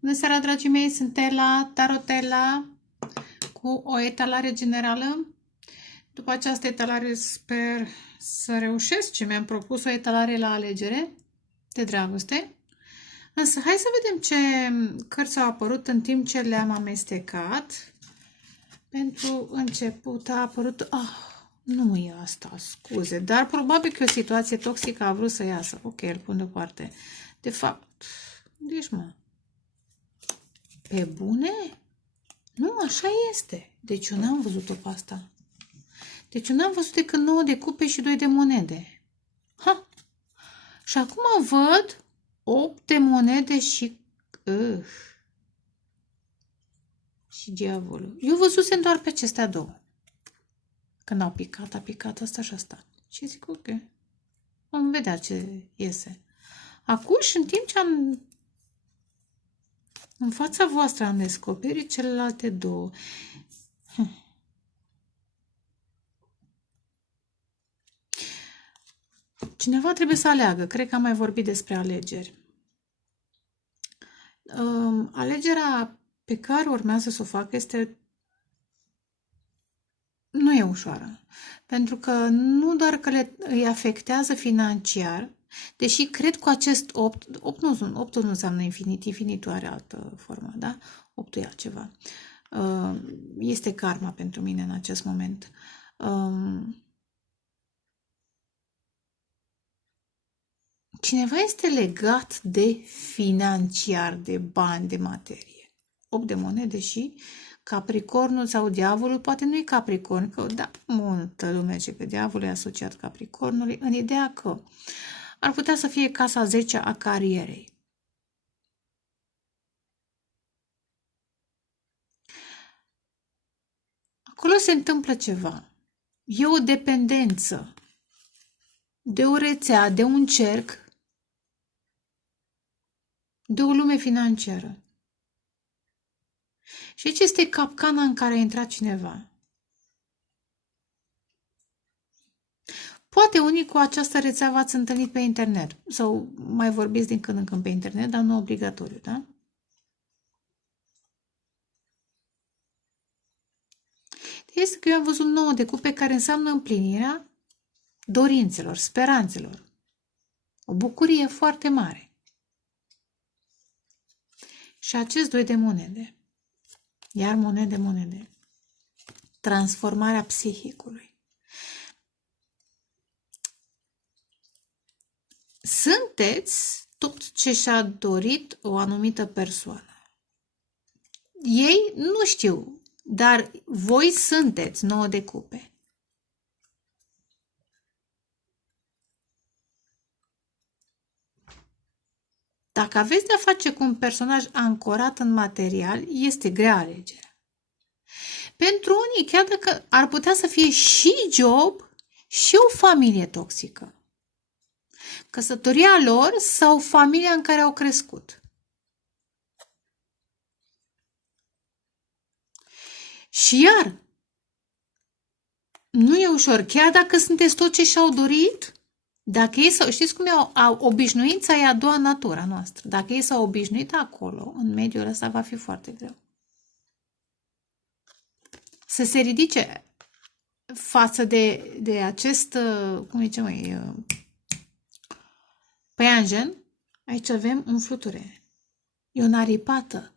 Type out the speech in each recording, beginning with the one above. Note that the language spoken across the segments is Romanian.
Bună seara, dragii mei, sunt Ela, Tarotela, cu o etalare generală. După această etalare sper să reușesc ce mi-am propus, o etalare la alegere de dragoste. Însă hai să vedem ce cărți au apărut în timp ce le-am amestecat. Pentru început a apărut... nu e asta, scuze, dar probabil că o situație toxică a vrut să iasă. Ok, îl pun deoparte. De fapt, deci mă... Pe bune? Nu, așa este. Deci eu n-am văzut-o pe asta. Deci eu n-am văzut decât 9 de cupe și 2 de monede. Ha! Și acum văd 8 de monede și... și diavolul. Eu văzusem doar pe acestea două. Când au picat, a picat asta și asta. Și zic, ok. Vom vedea ce iese. Acum și în timp ce am... În fața voastră am descoperit celelalte două. Cineva trebuie să aleagă. Cred că am mai vorbit despre alegeri. Alegerea pe care urmează să o fac nu e ușoară. Pentru că nu doar că îi afectează financiar, deși cred cu acest 8 nu înseamnă infinitiv, infinitul are altă formă, da? 8 e altceva. Este karma pentru mine în acest moment. Cineva este legat de financiar, de bani, de materie. 8 de monede și Capricornul sau diavolul, poate nu e Capricorn, că da, multă lume zice că diavolul e asociat Capricornului, în ideea că ar putea să fie casa 10 a carierei. Acolo se întâmplă ceva. E o dependență de o rețea, de un cerc, de o lume financiară. Și aici este capcana în care a intrat cineva. Poate unii cu această rețea v-ați întâlnit pe internet sau mai vorbiți din când în când pe internet, dar nu obligatoriu, da? Este că eu am văzut 9 de cupe care înseamnă împlinirea dorințelor, speranțelor. O bucurie foarte mare. Și acest 2 de monede. Iar monede. Transformarea psihicului. Sunteți tot ce și-a dorit o anumită persoană. Ei nu știu, dar voi sunteți 9 de cupe. Dacă aveți de-a face cu un personaj ancorat în material, este grea alegerea. Pentru unii, chiar dacă ar putea să fie și job și o familie toxică. Căsătoria lor sau familia în care au crescut. Și iar, nu e ușor, chiar dacă sunteți tot ce și-au dorit, dacă ei sau știți cum e, obișnuința e a doua natura noastră. Dacă ei s-au obișnuit acolo, în mediul ăsta va fi foarte greu. Să se ridice față de acest, cum zice mai, păianjen, aici avem un fluture. E o naripată.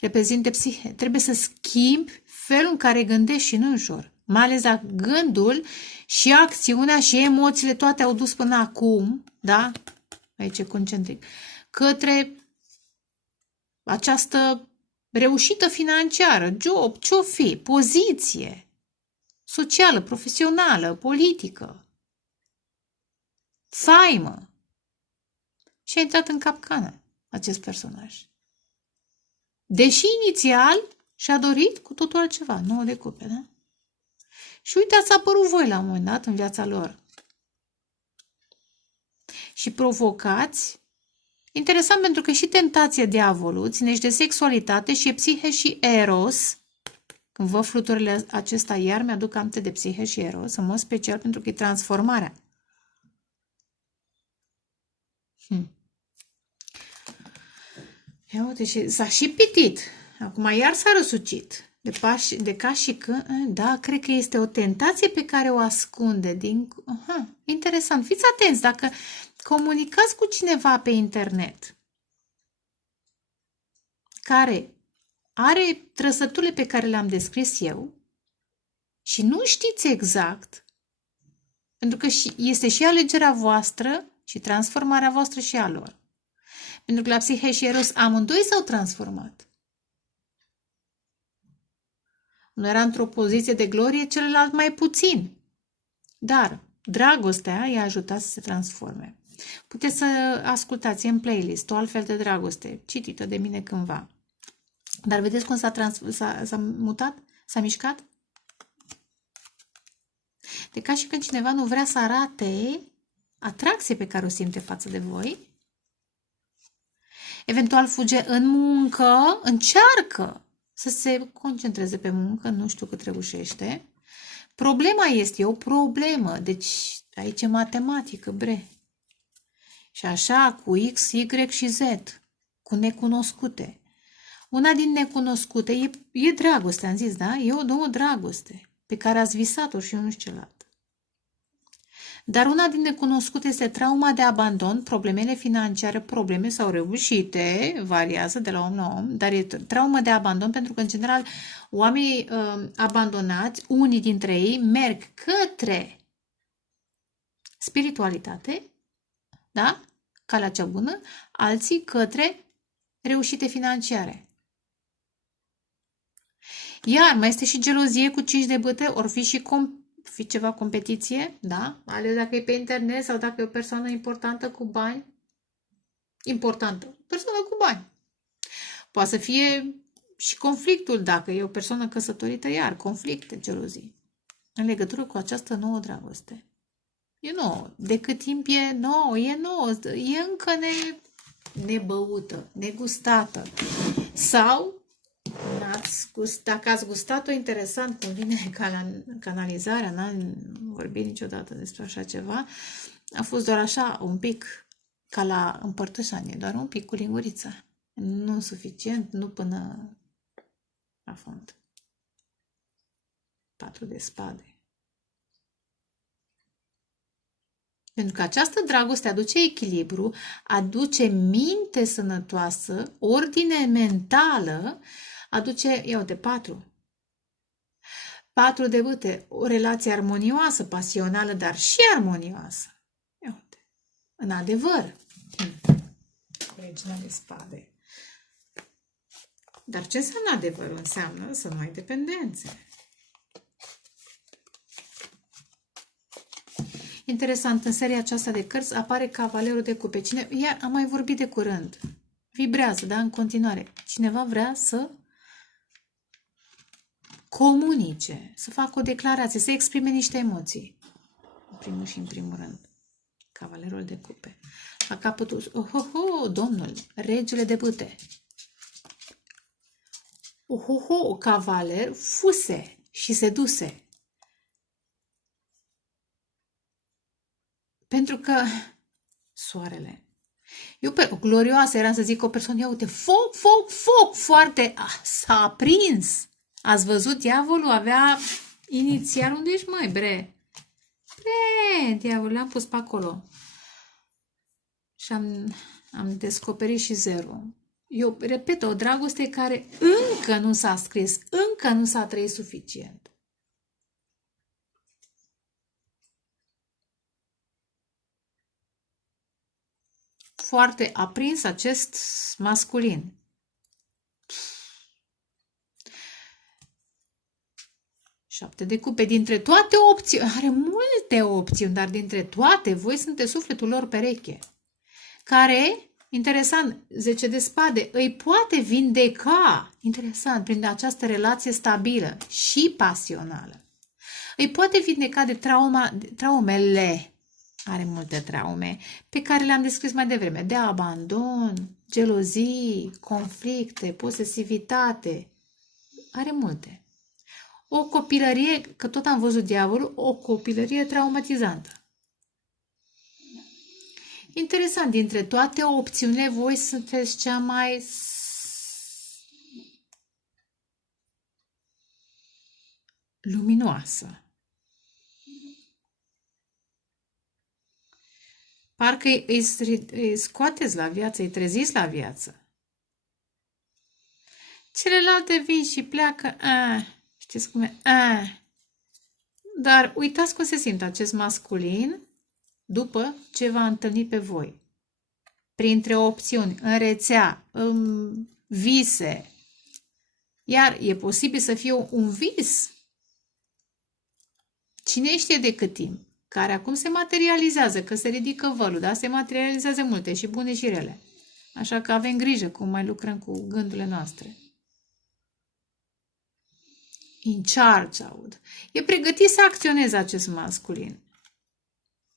Reprezintă psihe. Trebuie să schimbi felul în care gândești și nu ușor. Mai ales dacă gândul și acțiunea și emoțiile toate au dus până acum, da? Aici e concentric. Către această reușită financiară, job, ce-o fi, poziție socială, profesională, politică, faimă. Și a intrat în capcană acest personaj. Deși inițial și-a dorit cu totul altceva, 9 de cupe, da? Și uite, ați apărut voi la un moment dat în viața lor. Și provocați. Interesant pentru că și tentația diavolului ține și de sexualitate și e psihe și eros. Când văd fluturile acesta iar, mi-aduc aminte de psihe și eros, în mod special pentru că e transformarea. Ia uite, și s-a și pitit. Acum iar s-a răsucit. De ca și că, da, cred că este o tentație pe care o ascunde. Interesant. Fiți atenți, dacă comunicați cu cineva pe internet care are trăsăturile pe care le-am descris eu și nu știți exact, pentru că este și alegerea voastră și transformarea voastră și a lor. Pentru că la Psihe și Eros amândoi s-au transformat. Unul era într-o poziție de glorie, celălalt mai puțin. Dar dragostea i-a ajutat să se transforme. Puteți să ascultați în playlist o altfel de dragoste, citită de mine cândva. Dar vedeți cum s-a mutat? S-a mișcat? De ca și când cineva nu vrea să arate atracție pe care o simte față de voi, eventual fuge în muncă, încearcă să se concentreze pe muncă, nu știu cât reușește. Problema este o problemă, deci aici e matematică, bre. Și așa cu X, Y și Z, cu necunoscute. Una din necunoscute e dragostea, am zis, da? E o nouă dragoste pe care ați visat-o și unul și celălalt. Dar una din necunoscute este trauma de abandon, problemele financiare, probleme sau reușite, variază de la om la om, dar e trauma de abandon pentru că, în general, oamenii abandonați, unii dintre ei, merg către spiritualitate, da? Calea cea bună, alții către reușite financiare. Iar mai este și gelozie cu 5 de bâte, ori fi ceva competiție, da? Ales dacă e pe internet sau dacă e o persoană importantă cu bani. Importantă. Persoană cu bani. Poate să fie și conflictul dacă e o persoană căsătorită, iar conflicte, gelozii. În legătură cu această nouă dragoste. E nouă. De cât timp e nouă, e încă nebăută, negustată. Sau dacă ați gustat-o, interesant cum vine canalizarea, n-am vorbit niciodată despre așa ceva, a fost doar așa, un pic, ca la împărtășanie, doar un pic cu lingurița. Nu suficient, nu până la fond. 4 de spade. Pentru că această dragoste aduce echilibru, aduce minte sănătoasă, ordine mentală, aduce, iau de 4. 4 de bâte, o relație armonioasă, pasională, dar și armonioasă. Iau-te. În adevăr. Regina de spade. Dar ce înseamnă adevărul? Înseamnă să nu ai dependențe. Interesant, în seria aceasta de cărți apare Cavalerul de Cupe. Am mai vorbit de curând. Vibrează, da? În continuare. Cineva vrea să comunice, să facă o declarație, să exprime niște emoții. În primul și în primul rând. Cavalerul de Cupe. La capătul, domnul, regele de bâte. Cavaler fuse și se duse. Pentru că soarele. Eu o glorioasă era să zic o persoană, ia uite, foc, foarte, s-a aprins. Ați văzut, diavolul avea inițial, unde ești, măi, bre, diavolul, l-am pus pe acolo. Și am descoperit și 0. Eu repet, o dragoste care încă nu s-a scris, încă nu s-a trăit suficient. Foarte aprins acest masculin. Șapte de cupe. Dintre toate opțiuni, are multe opțiuni, dar dintre toate, voi sunteți sufletul lor pereche. Care, interesant, 10 de spade, îi poate vindeca, interesant, prin această relație stabilă și pasională. Îi poate vindeca de traumele, are multe traume, pe care le-am descris mai devreme, de abandon, gelozii, conflicte, posesivitate, are multe. O copilărie, că tot am văzut diavolul, o copilărie traumatizantă. Interesant, dintre toate opțiunile, voi sunteți cea mai luminoasă. Parcă îi scoateți la viață, îi treziți la viață. Celelalte vin și pleacă, știți cum e, Dar uitați cum se simte acest masculin după ce v-a întâlnit pe voi. Printre opțiuni, în rețea, în vise. Iar e posibil să fie un vis. Cine știe de cât timp? Care acum se materializează, că se ridică vălul, da? Se materializează multe, și bune și rele. Așa că avem grijă cum mai lucrăm cu gândurile noastre. In charge, aud. E pregătit să acționeze acest masculin.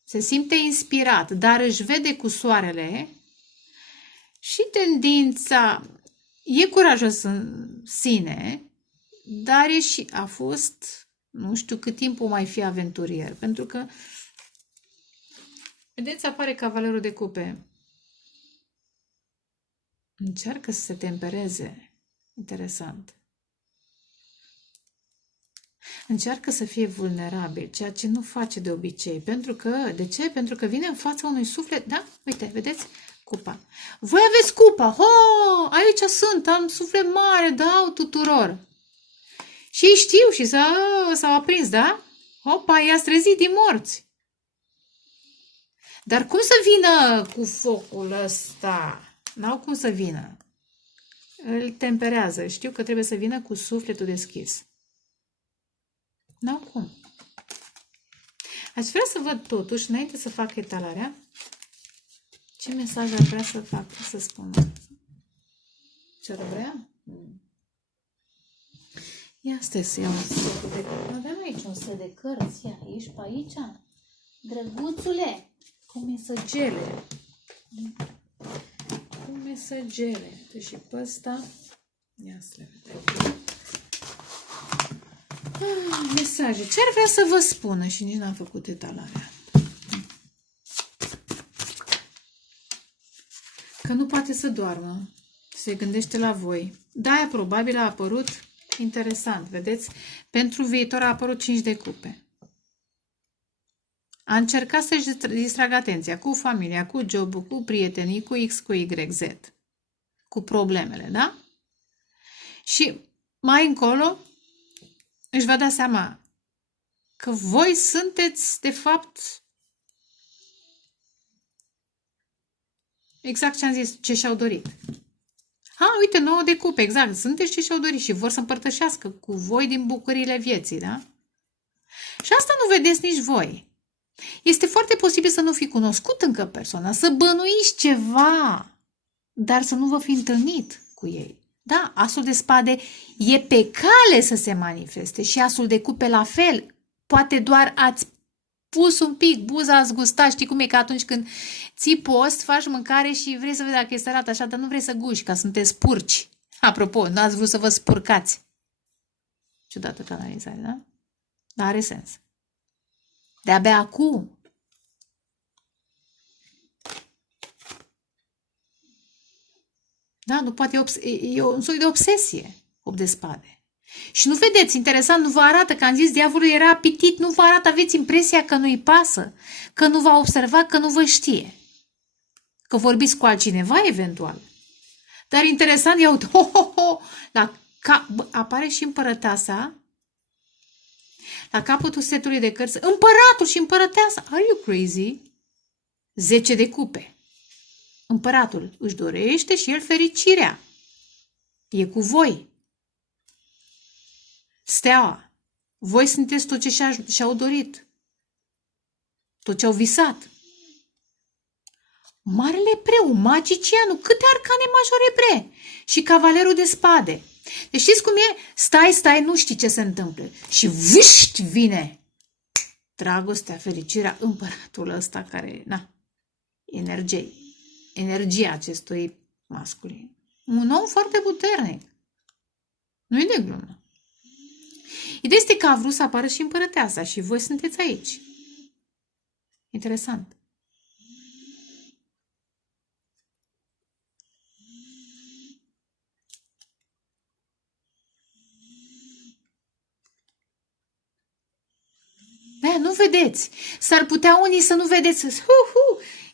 Se simte inspirat, dar își vede cu soarele și tendința, e curajos în sine, dar a fost, nu știu cât timp o mai fi aventurier, pentru că, vedeți, apare cavalerul de cupe. Încearcă să se tempereze. Interesant. Încearcă să fie vulnerabil, ceea ce nu face de obicei. De ce? Pentru că vine în fața unui suflet. Da? Uite, vedeți? Cupa. Voi aveți cupa. Aici sunt, am suflet mare, dau tuturor. Și ei știu și s-au aprins, da? Hopa, i-ați trezit din morți. Dar cum să vină cu focul ăsta? N-au cum să vină. Îl temperează. Știu că trebuie să vină cu sufletul deschis. N-au cum. Aș vrea să văd totuși, înainte să fac etalarea, ce mesaj ar vrea să fac, să spun. Ce ar vrea? Ia stai să iau un set de cărți. Avem aici un set de cărți. Ia, ești pe aici? Drăguțule! Cu mesagele. Cu mesagele. Deci și pe ăsta. Ia să le vedem. Mesaje. Ce ar vrea să vă spună? Și nici n-am făcut etalarea. Că nu poate să doarmă. Se gândește la voi. De-aia probabil a apărut interesant. Vedeți? Pentru viitor a apărut 5 de cupe. A încercat să-și distragă atenția cu familia, cu jobul, cu prietenii, cu X, cu Y, Z. Cu problemele, da? Și mai încolo își va da seama că voi sunteți, de fapt, exact ce am zis, ce și-au dorit. Uite, 9 de cupe, exact, sunteți ce și-au dorit și vor să împărtășească cu voi din bucuriile vieții, da? Și asta nu vedeți nici voi. Este foarte posibil să nu fi cunoscut încă persoana, să bănuiți ceva, dar să nu vă fi întâlnit cu ei. Da, asul de spade e pe cale să se manifeste și asul de cupe la fel. Poate doar ați pus un pic, buza ați gustat, știi cum e că atunci când ții post, faci mâncare și vrei să vezi dacă este sărat așa, dar nu vrei să guși, ca sunteți spurci. Apropo, nu ați vrut să vă spurcați. Ciudată canalizare, da? Dar are sens. De-abia acum. Da, nu poate, e un soi de obsesie, 8 de spade. Și nu vedeți, interesant, nu vă arată, că am zis, diavolul era apitit, nu vă arată, aveți impresia că nu-i pasă, că nu v-a observat, că nu vă știe. Că vorbiți cu altcineva, eventual. Dar interesant, ia uite, apare și împărăteasa, la capătul setului de cărți, împăratul și împărăteasa. Are you crazy? 10 de cupe. Împăratul își dorește și el fericirea. E cu voi. Steaua. Voi sunteți tot ce și-au dorit. Tot ce au visat. Marele preu, magicianul, câte arcane majore pre. Și cavalerul de spade. Deci știți cum e? Stai, nu știi ce se întâmplă. Și vâști vine dragostea, fericirea, împăratul ăsta care, energia acestui masculin. Un om foarte puternic. Nu-i de glumă. Ideea este că a vrut să apară și împărăteasa și voi sunteți aici. Interesant. vedeți. S-ar putea unii să nu vedeți.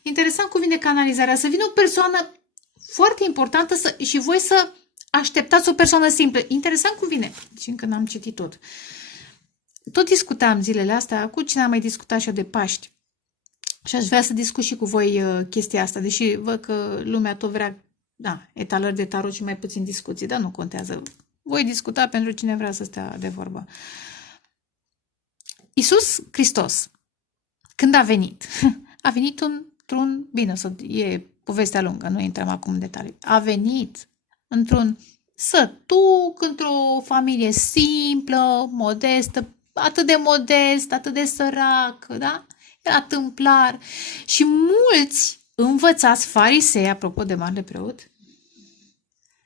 Interesant cum vine canalizarea. Să vină o persoană foarte importantă și voi să așteptați o persoană simplă. Interesant cum vine. Și încă n-am citit tot. Tot discutam zilele astea cu cine am mai discutat și eu de Paști. Și aș vrea să discut și cu voi chestia asta, deși văd că lumea tot vrea, etalări de tarot și mai puțin discuții, dar nu contează. Voi discuta pentru cine vrea să stea de vorbă. Iisus Hristos, când a venit, a venit într-un, bine, e povestea lungă, nu intrăm acum în detalii, a venit într-un sătuc, într-o familie simplă, modestă, atât de modest, atât de sărac, da? Era tâmplar. Și mulți învățați farisei, apropo de marele preot,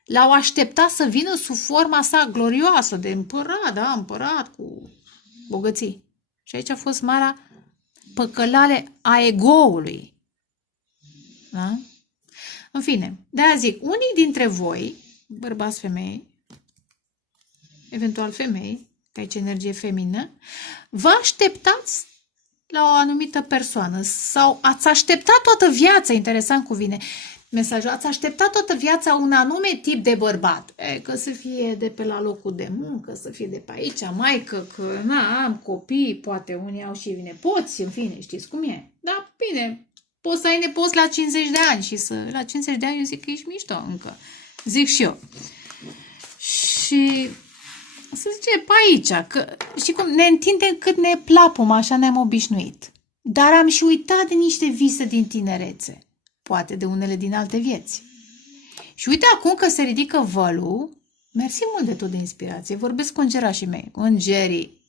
l-au așteptat să vină sub forma sa glorioasă de împărat, da? Împărat cu bogății. Și aici a fost marea păcălare a egoului. Da? În fine, de-aia zic, unii dintre voi, bărbați, femei, eventual femei, că aici energie feminină, vă așteptați la o anumită persoană sau ați așteptat toată viața, interesant cum vine mesajul, ați așteptat toată viața un anume tip de bărbat, că să fie de pe la locul de muncă, să fie de pe aici, maică, că am copii, poate unii au și nepoți, în fine, știți cum e. Da, bine, poți să ai nepoți la 50 de ani și la 50 de ani eu zic că ești mișto încă, zic și eu. Și să zice pe aici, că știi cum, ne întindem cât ne plapum, așa ne-am obișnuit. Dar am și uitat de niște vise din tinerețe, poate de unele din alte vieți. Și uite acum că se ridică vălul, mersi mult de tot de inspirație, vorbesc cu îngerașii mei, cu îngerii,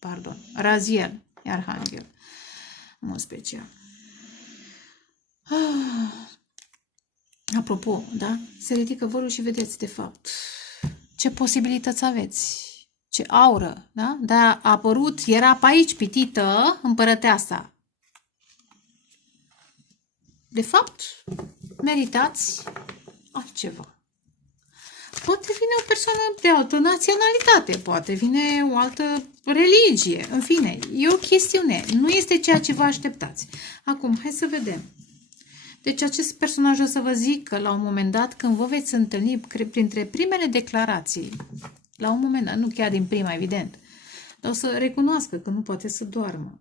Raziel, Arhanghel, în mod special. Apropo, da? Se ridică vălul și vedeți, de fapt, ce posibilități aveți. Ce aură, da? Dar a apărut, era pe aici pitită împărăteasa. De fapt, meritați altceva. Poate vine o persoană de altă naționalitate, poate vine o altă religie, în fine, e o chestiune, nu este ceea ce vă așteptați. Acum, hai să vedem. Deci acest personaj o să vă zic că la un moment dat, când vă veți întâlni printre primele declarații, la un moment dat, nu chiar din prima, evident, dar o să recunoască că nu poate să doarmă.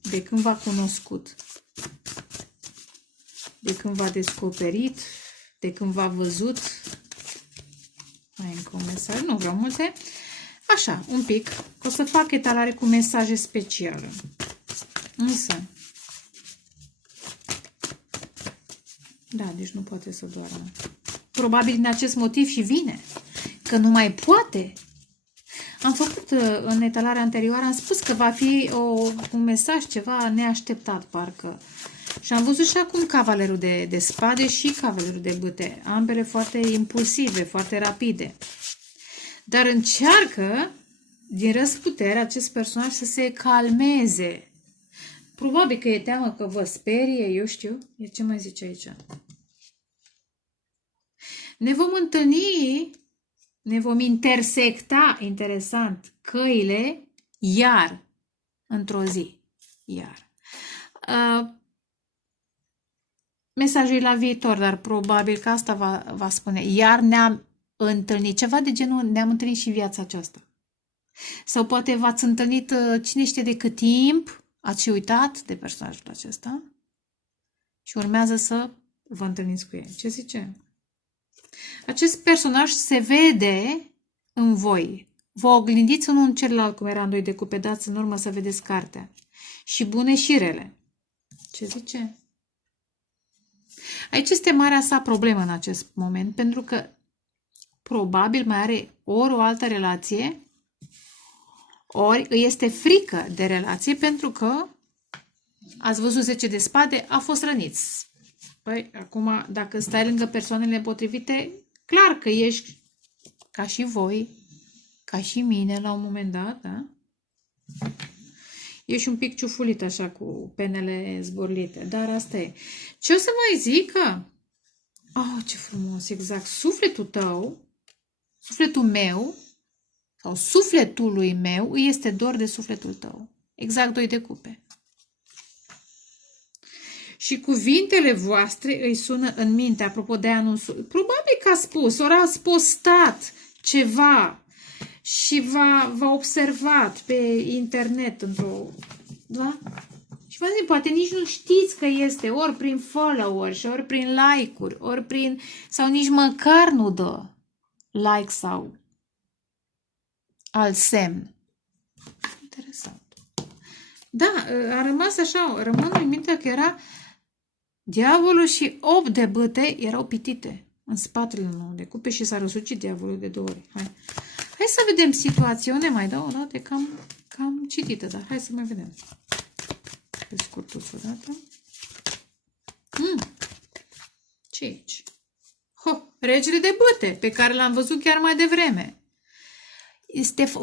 De când v-a cunoscut, de când v-a descoperit, de când v-a văzut. Mai încă un mesaj, nu vreau multe. Așa, un pic. O să fac etalare cu mesaje speciale. Însă, da, deci nu poate să doarmă. Probabil din acest motiv și vine. Că nu mai poate. Am făcut în etalarea anterioară, am spus că va fi un mesaj ceva neașteptat, parcă. Și am văzut și acum cavalerul de spade și cavalerul de bâte. Ambele foarte impulsive, foarte rapide. Dar încearcă, din răzputere, acest personaj să se calmeze. Probabil că e teamă că vă sperie, eu știu. Ce mai zice aici? Ne vom întâlni, ne vom intersecta, interesant, căile, iar, într-o zi. Iar. Mesajul e la viitor, dar probabil că asta va spune. Iar ne-am întâlnit, ceva de genul, ne-am întâlnit și viața aceasta. Sau poate v-ați întâlnit cine știe de cât timp, ați și uitat de personajul acesta și urmează să vă întâlniți cu el. Ce zice? Acest personaj se vede în voi. Vă oglindiți unul în celălalt, cum eram doi decupedați în urmă să vedeți cartea. Și bune și rele. Ce zice? Aici este marea sa problemă în acest moment, pentru că probabil mai are ori o altă relație, ori îi este frică de relație, pentru că ați văzut 10 de spade, a fost răniți. Păi, acum, dacă stai lângă persoanele potrivite, clar că ești ca și voi, ca și mine la un moment dat, da? Ești un pic ciufulit așa cu penele zborlite, dar asta e. Ce o să mai zică? Oh, ce frumos, exact. Sufletul tău, sufletul meu, sau sufletului meu, îi este dor de sufletul tău. Exact 2 de cupe. Și cuvintele voastre îi sună în minte, apropo de anunțul. Probabil că a spus, ori ați postat ceva și v-a observat pe internet într-o... Da? Și vă zic, poate nici nu știți că este, ori prin followers, ori prin like-uri, ori prin... sau nici măcar nu dă like sau alt semn. Interesant. Da, a rămas așa, rămân în minte că era diavolul și 8 de bâte erau pitite în spatele 9 de cupe și s-a răsucit diavolul de 2 ori. Hai să vedem situația. Eu ne mai dau o dată cam citită, dar hai să mai vedem. Pe scurtuț o dată. Ce aici? Regele de bâte, pe care l-am văzut chiar mai devreme.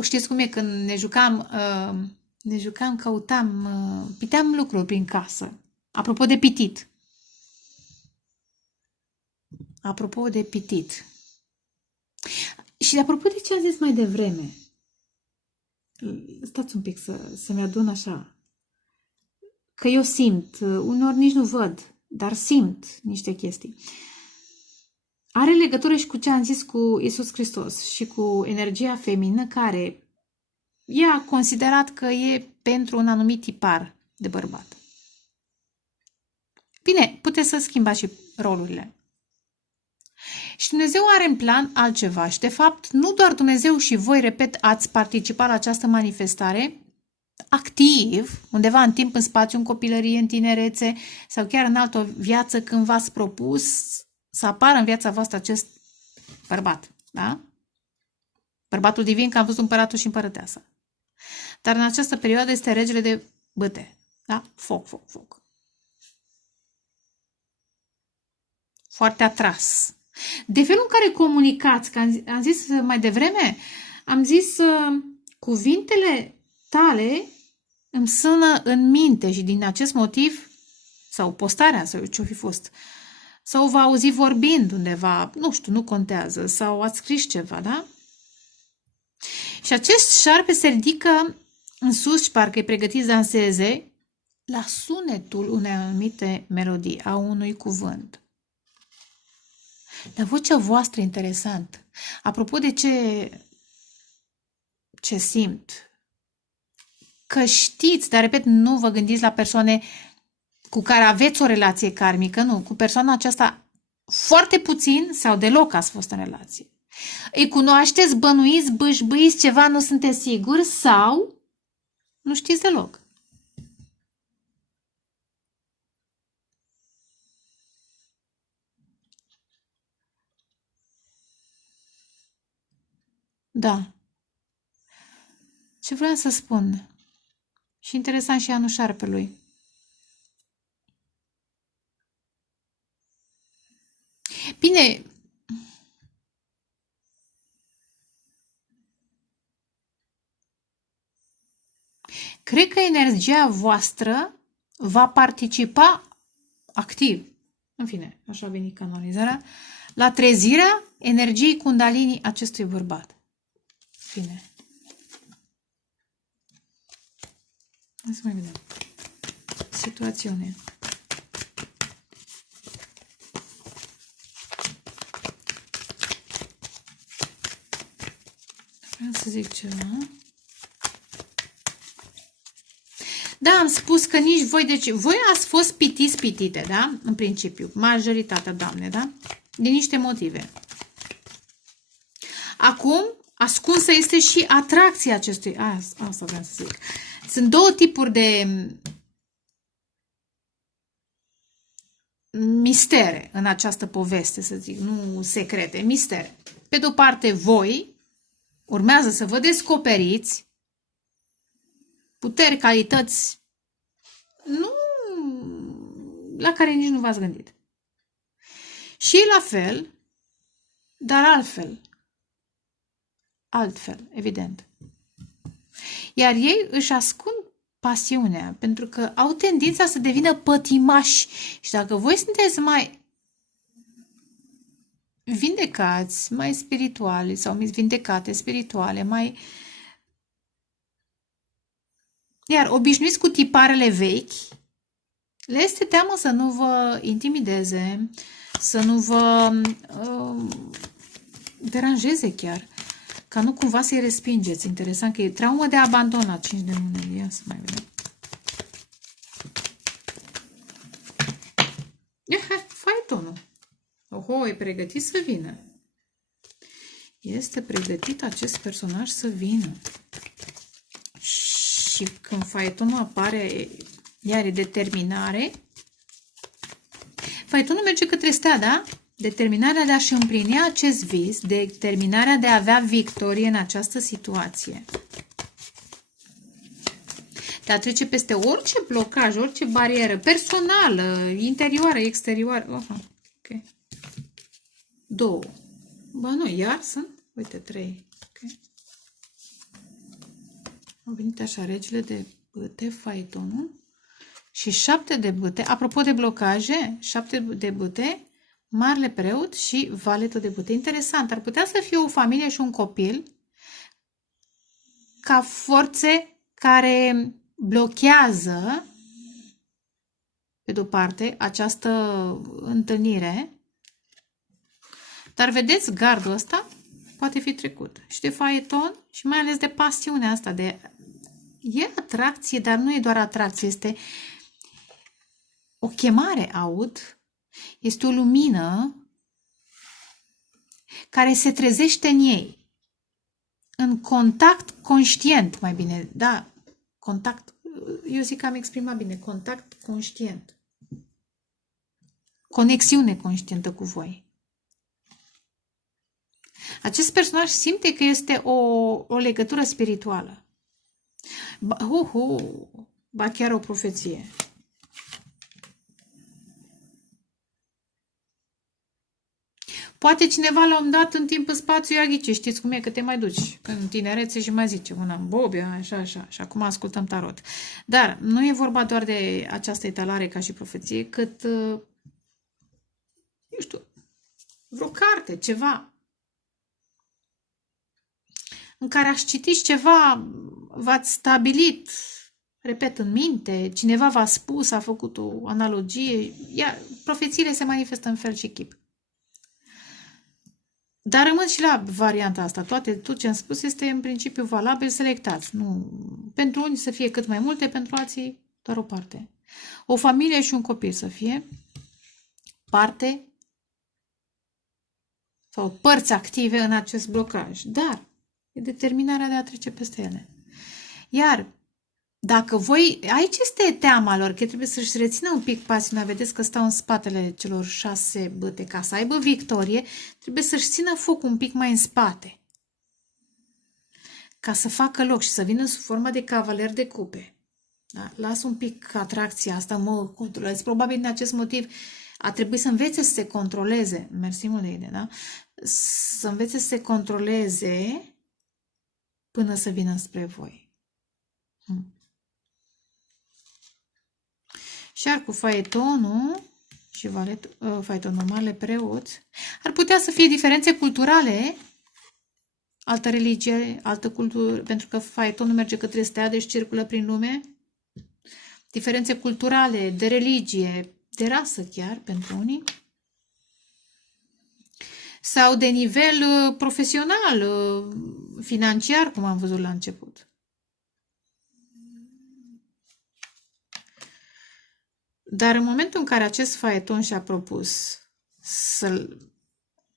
Știți cum e când ne jucam, căutam, piteam lucruri prin casă. Apropo de pitit. Apropo de pitit. Și apropo de ce am zis mai devreme. Stați un pic să-mi adun așa. Că eu simt, uneori nici nu văd, dar simt niște chestii. Are legătură și cu ce am zis cu Iisus Hristos și cu energia feminină care ea considerat că e pentru un anumit tipar de bărbat. Bine, puteți să schimbați și rolurile. Și Dumnezeu are în plan altceva și de fapt nu doar Dumnezeu și voi, repet, ați participat la această manifestare activ, undeva în timp, în spațiu, în copilărie, în tinerețe sau chiar în altă viață când v-ați propus să apară în viața voastră acest bărbat, da? Bărbatul divin, că am văzut împăratul și împărăteasa. Dar în această perioadă este regele de bâte, da? Foc, foc, foc. Foarte atras. De felul în care comunicați, că am zis mai devreme, am zis cuvintele tale îmi sună în minte și din acest motiv, sau postarea, sau ce-o fi fost, sau v-a auzit vorbind undeva, nu știu, nu contează, sau ați scris ceva, da? Și acest șarpe se ridică în sus și parcă e pregătit să danseze la sunetul unei anumite melodii, a unui cuvânt. Dar vocea voastră e interesant. Apropo de ce simt, că știți, dar repet, nu vă gândiți la persoane cu care aveți o relație karmică, nu, cu persoana aceasta foarte puțin sau deloc ați fost în relație. Îi cunoașteți, bănuiți, bâșbâiți ceva, nu sunteți siguri sau nu știți deloc. Da. Ce vreau să spun? Și interesant și anul șarpelui. Bine, cred că energia voastră va participa activ, în fine, așa a venit canalizarea, la trezirea energiei Kundalini acestui bărbat. Bine. Hai să mai vedem. Situațiune. Vreau să zic ceva. Da, am spus că nici voi, deci voi ați fost pitite, da? În principiu, majoritatea, doamne, da? Din niște motive. Acum, ascunsă este și atracția acestui... Asta vreau să zic. Sunt două tipuri de mistere în această poveste, să zic, nu secrete, mistere. Pe de-o parte, voi urmează să vă descoperiți puteri, calități la care nici nu v-ați gândit. Și la fel, dar altfel, evident. Iar ei își ascund pasiunea, pentru că au tendința să devină pătimași. Și dacă voi sunteți mai vindecați, mai spirituale sau vindecate spirituale, mai Iar obișnuiți cu tiparele vechi, le este teamă să nu vă intimideze, să nu vă deranjeze chiar, ca nu cumva să-i respingeți. Interesant că e traumă de abandon la 5 de mână. Ia să mai vedem. Faetonul. Oho, e pregătit să vină. Este pregătit acest personaj să vină. Și când faetonul apare, iar e determinare. Faetonul merge către stea, da? Determinarea de a-și împlini acest vis, determinarea de a avea victorie în această situație. De a trece peste orice blocaj, orice barieră personală, interioară, exterioară. Ok. 2. Ba nu, iar sunt? Uite, 3. Okay. Au venit așa regele de bâte, faetonul și 7 de bâte. Apropo de blocaje, 7 de bâte, marele preot și valetul de bâte. Interesant, ar putea să fie o familie și un copil ca forțe care blochează, pe de-o parte, această întâlnire. Dar vedeți, gardul ăsta poate fi trecut. Și de faeton și mai ales de pasiunea asta. E atracție, dar nu e doar atracție. Este o chemare, aud. Este o lumină care se trezește în ei. În contact conștient, mai bine. Da, contact. Eu zic că am exprimat bine. Contact conștient. Conexiune conștientă cu voi. Acest personaj simte că este o legătură spirituală. Ba chiar o profeție. Poate cineva la un moment dat în timp în spațiu ia ghice, știți cum e, că te mai duci în tinerețe și mai zice una în Bobia, așa, și acum ascultăm tarot. Dar nu e vorba doar de această etalare ca și profeție, cât, eu știu, vreo carte, ceva în care ați citit ceva, v-ați stabilit, repet, în minte, cineva v-a spus, a făcut o analogie, iar profețiile se manifestă în fel și chip. Dar rămân și la varianta asta. Tot ce am spus este în principiu valabil, selectați. Nu, pentru unii să fie cât mai multe, pentru alții doar o parte. O familie și un copil să fie parte sau părți active în acest blocaj. Dar e determinarea de a trece peste ele. Iar dacă voi, aici este teama lor, că trebuie să-și rețină un pic pasiunea, vedeți că stau în spatele celor 6 bâte, ca să aibă victorie, trebuie să-și țină focul un pic mai în spate, ca să facă loc și să vină sub formă de cavaler de cupe. Da? Las un pic atracția asta, mă controlez. Probabil din acest motiv a trebuit să învețe să se controleze, mersi mult de idee, da? Să învețe să se controleze până să vină spre voi. Și ar cu faetonul și faetonul marele preoți, ar putea să fie diferențe culturale, altă religie, altă cultură, pentru că faetonul merge către stea, deci circulă prin lume. Diferențe culturale, de religie, de rasă chiar, pentru unii. Sau de nivel profesional, financiar, cum am văzut la început. Dar în momentul în care acest faeton și-a propus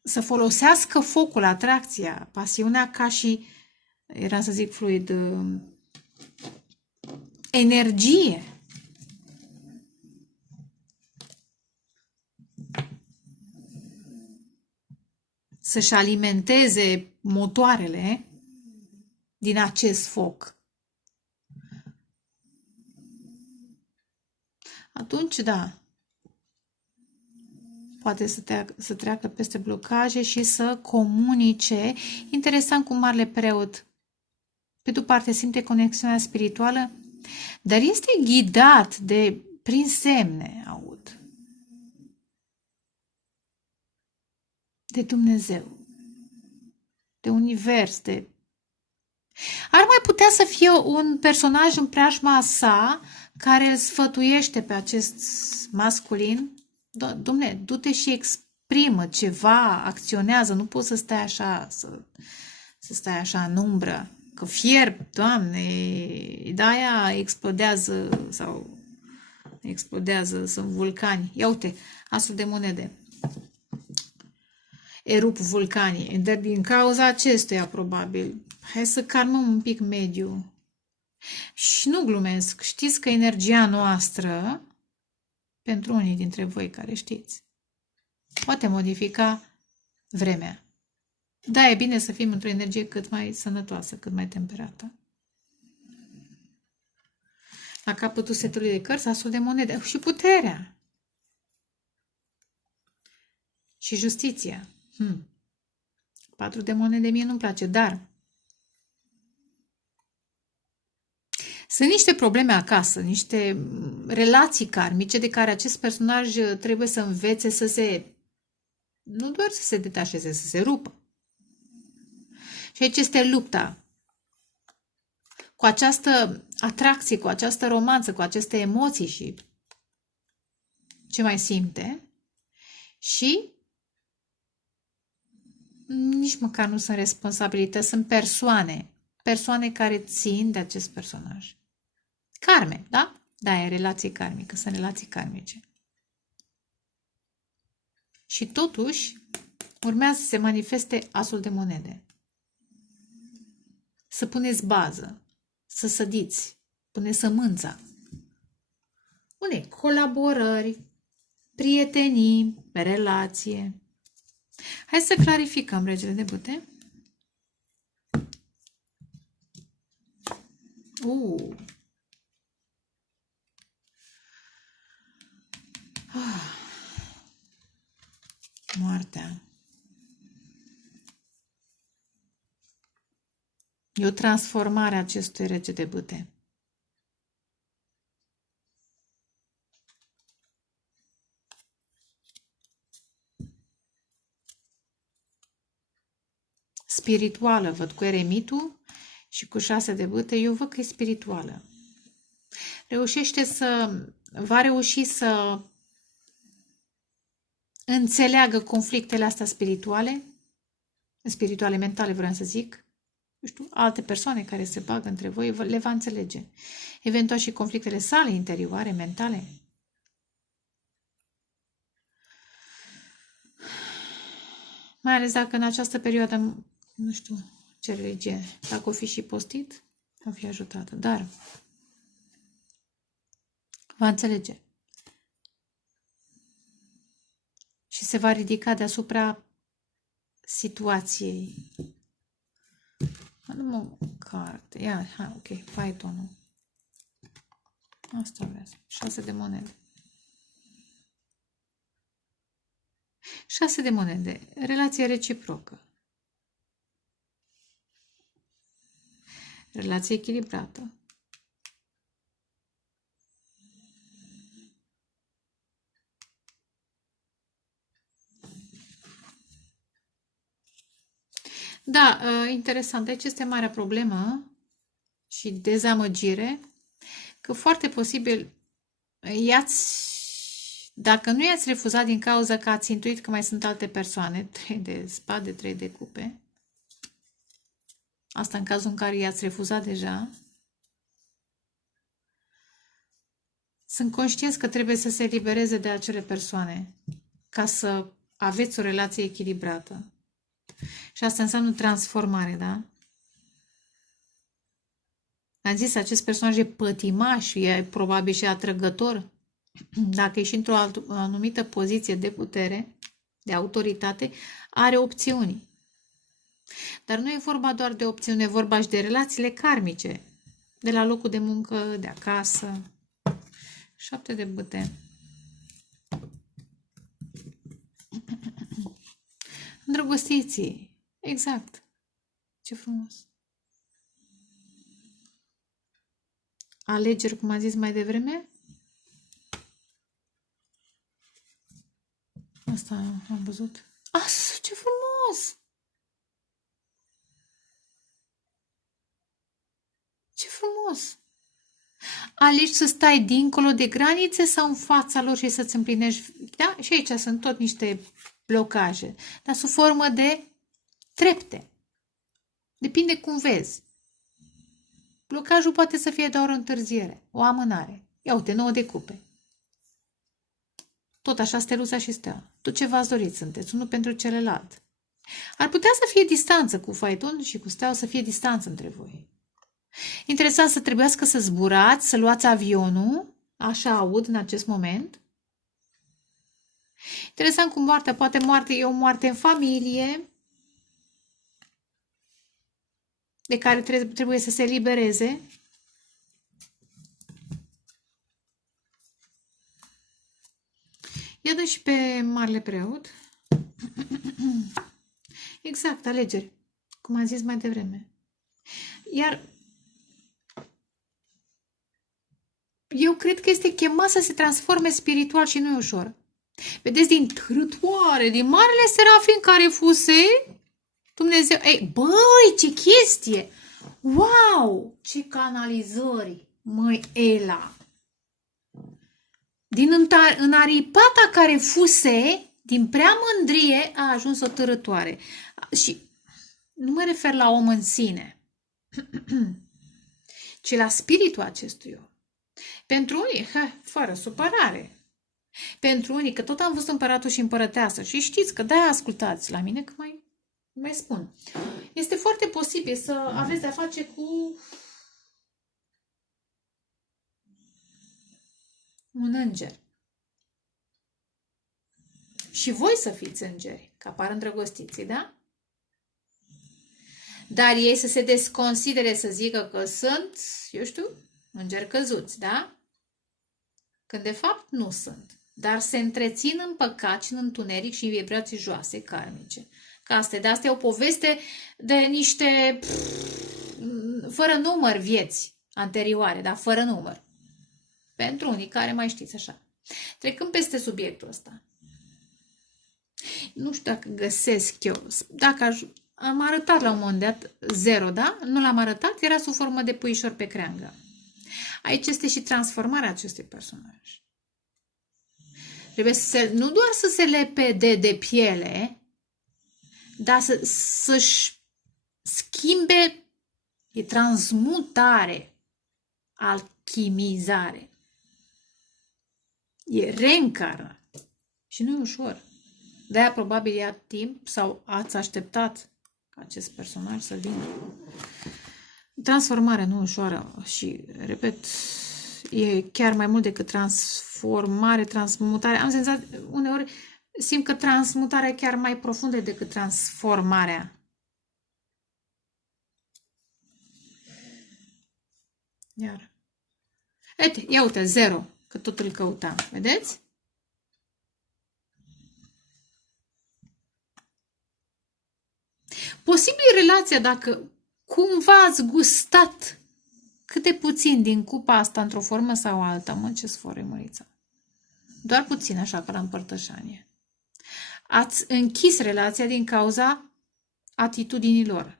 să folosească focul, atracția, pasiunea ca și, era să zic fluid, energie, să-și alimenteze motoarele din acest foc, atunci, da, poate să treacă peste blocaje și să comunice. Interesant cum marele preot, pe de-o parte, simte conexiunea spirituală, dar este ghidat prin semne, aud, de Dumnezeu, de univers, Ar mai putea să fie un personaj în preajma sa care îl sfătuiește pe acest masculin. Dom'le, du-te și exprimă ceva, acționează, nu poți să stai așa, să stai așa în umbră. Că fierb, Doamne, de-aia explodează, sunt vulcani. Ia uite, asul de monede. Erup vulcanii, dar din cauza acestuia, probabil. Hai să calmăm un pic mediul. Și nu glumesc, știți că energia noastră, pentru unii dintre voi care știți, poate modifica vremea. Da, e bine să fim într-o energie cât mai sănătoasă, cât mai temperată. La capătul setului de cărți, asul de monede și puterea. Și justiția. 4 de monede mie nu-mi place, dar sunt niște probleme acasă, niște relații karmice de care acest personaj trebuie să învețe nu doar să se detașeze, să se rupă. Și aici este lupta cu această atracție, cu această romanță, cu aceste emoții și ce mai simte și nici măcar nu sunt responsabilități, sunt persoane care țin de acest personaj. Karme, da? Da, e relație karmică, sunt relații karmice. Și totuși urmează să se manifeste asul de monede. Să puneți bază, să sădiți, puneți sămânța. Unei colaborări, prietenii, relație. Hai să clarificăm, regele de bâte. Moartea. E o transformare a acestui rege de bâte. Spirituală, văd cu eremitul și cu 6 de bâte, eu văd că e spirituală. Va reuși să înțeleagă conflictele astea spirituale, mentale, vreau să zic, nu știu, alte persoane care se bagă între voi, le va înțelege. Eventual și conflictele sale interioare, mentale. Mai ales dacă în această perioadă, nu știu ce religie, dacă o fi și postit, va fi ajutată. Dar va înțelege. Și se va ridica deasupra situației. Nu mă carte. Ia, hai, ok, Python-ul. Asta vreau. 6 de monede. 6 de monede. Relație reciprocă. Relație echilibrată. Da, interesant. Aici este marea problemă și dezamăgire că foarte posibil dacă nu i-ați refuzat din cauza că ați intuit că mai sunt alte persoane, 3 de spade, 3 de cupe, asta în cazul în care i-ați refuzat deja, sunt conștienți că trebuie să se elibereze de acele persoane ca să aveți o relație echilibrată. Și asta înseamnă transformare, da? Am zis, acest personaj e pătimaș, e probabil și atrăgător. Dacă ești într-o anumită poziție de putere, de autoritate, are opțiuni. Dar nu e vorba doar de opțiuni, e vorba și de relațiile karmice, de la locul de muncă, de acasă. 7 de bâte. Îndrăgostiții. Exact. Ce frumos. Alegeri, cum am zis mai devreme. Asta am văzut. Ce frumos! frumos. Alegi să stai dincolo de granițe sau în fața lor și să-ți împlinești. Da? Și aici sunt tot niște blocaje, dar sub formă de trepte. Depinde cum vezi. Blocajul poate să fie doar o întârziere, o amânare. Ia uite, 9 de cupe. Tot așa steluța și steaua. Tu ce v-ați dorit sunteți, unul pentru celălalt. Ar putea să fie distanță cu faeton și cu steaua, să fie distanță între voi. Interesant să trebuiască să zburați, să luați avionul, așa aud în acest moment. Interesant cu moartea, poate moarte e o moarte în familie, de care trebuie să se libereze. Ia dă și pe Marele Preot. Exact, alegeri, cum am zis mai devreme. Iar eu cred că este chemat să se transforme spiritual și nu e ușor. Vedeți, din trătoare, din marele serafin care fuse Dumnezeu. Ei, băi, ce chestie! Wow! Ce canalizări! Măi, Ela! Din înaripata care fuse, din prea mândrie, a ajuns o târătoare. Și nu mă refer la om în sine, ci la spiritul acestui om. Pentru unii, fără supărare. Pentru unii, că tot am văzut împăratul și împărăteasă și știți că de-aia ascultați la mine, că mai spun. Este foarte posibil să aveți de-a face cu un înger. Și voi să fiți îngeri, că apar îndrăgostiții, da? Dar ei să se desconsidere, să zică că sunt, eu știu, îngeri căzuți, da? Când de fapt nu sunt. Dar se întrețin în păcat și în întuneric și în vibrații joase, karmice. Că asta e o poveste de niște fără număr vieți anterioare, dar fără număr. Pentru unii care mai știți așa. Trecând peste subiectul ăsta. Nu știu dacă găsesc eu. Dacă am arătat la un moment dat 0, da? Nu l-am arătat, era sub formă de puișor pe creangă. Aici este și transformarea acestui personaj. Trebuie nu doar să se lepede de piele, dar să-și schimbe, e transmutare, alchimizare. E reîncarnă. Și nu e ușor. De-aia probabil ia timp sau ați așteptat ca acest personaj să vină. Transformarea nu ușoară și, repet, e chiar mai mult decât transformare, transmutare. Am senzația, uneori simt că transmutarea e chiar mai profundă decât transformarea. Iar. Ia uite, 0, că tot îl căutam. Vedeți? Posibil relația dacă cumva ați gustat câte puțin din cupa asta într-o formă sau alta, mă, ce sforă, mărița. Doar puțin, așa, ca la împărtășanie. Ați închis relația din cauza atitudinilor.